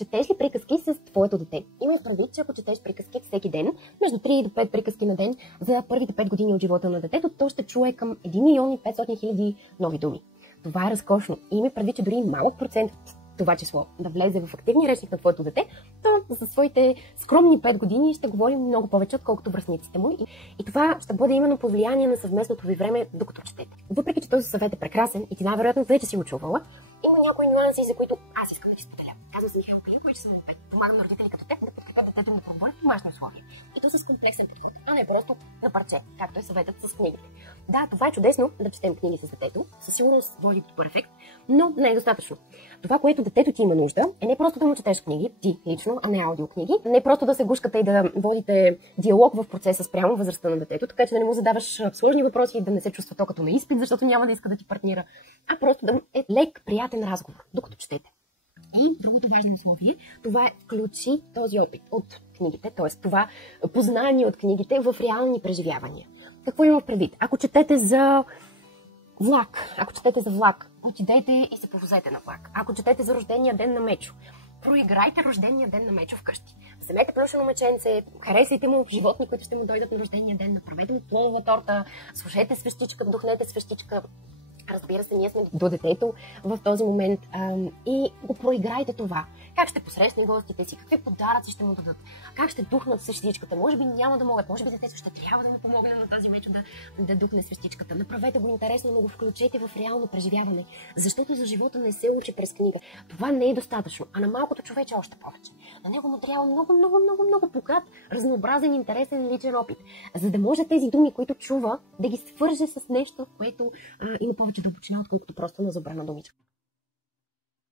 четеш ли приказки с твоето дете? Имам предвид, че ако четеш приказки всеки ден, между 3 до 5 приказки на ден за първите 5 години от живота на детето, то ще чуе към 1 милион и 500 хиляди нови думи. Това е разкошно. И има предвид, че дори малък процент от това число да влезе в активния речник на твоето дете, то за своите скромни 5 години ще говорим много повече, отколкото връстниците му. И това ще бъде именно по влияние на съвместното ви време, докато четете. Въпреки че този съвет е прекрасен и ти най-вероятно вече си го чувала, има някои нюанси, за които аз искам да ти споделя. Казвам се Михаил Каликович, съм от 5. Помагам на родители като теб да подкрепят детето му по домашни условия. И то с комплексен подход, а не просто на парче, както е съветът с книгите. Да, това е чудесно да четем книги с детето, със сигурност води до добър ефект, но не е достатъчно. Това, което детето ти има нужда, е не просто да му четеш книги, ти лично, а не аудиокниги, не просто да се гушкате и да водите диалог в процеса спрямо възрастта на детето, така че да не му задаваш сложни въпроси и да не се чувства то като на изпит, защото няма да иска да ти партнира, а просто да е лек, приятен разговор, докато четете. И другото важно условие, това е включи този опит от книгите, т.е. това познание от книгите в реални преживявания. Какво има предвид? Ако четете за влак, отидете и се повозете на влак. Ако четете за рождения ден на Мечо, проиграйте рождения ден на Мечо вкъщи. Вземете плюшено меченце, харесайте му животни, които ще му дойдат на рождения ден, направете му плодова торта, сложете свещичка, вдохнете свещичка. Разбира се, ние сме до детето в този момент и го проиграйте това. Как ще посрещне гостите си, какви подаръци ще му дадат, как ще духнат свещичката. Може би няма да могат, може би детето ще трябва да му помогне на тази Мечо да духне свещичката. Направете го интересно, но го включете в реално преживяване, защото за живота не се учи през книга. Това не е достатъчно, а на малкото човече още повече. На него му трябва много богат, разнообразен, интересен личен опит, за да може тези думи, които чува, да ги свърже с нещо, което има повече дълбочина, отколкото просто на забрана думичка.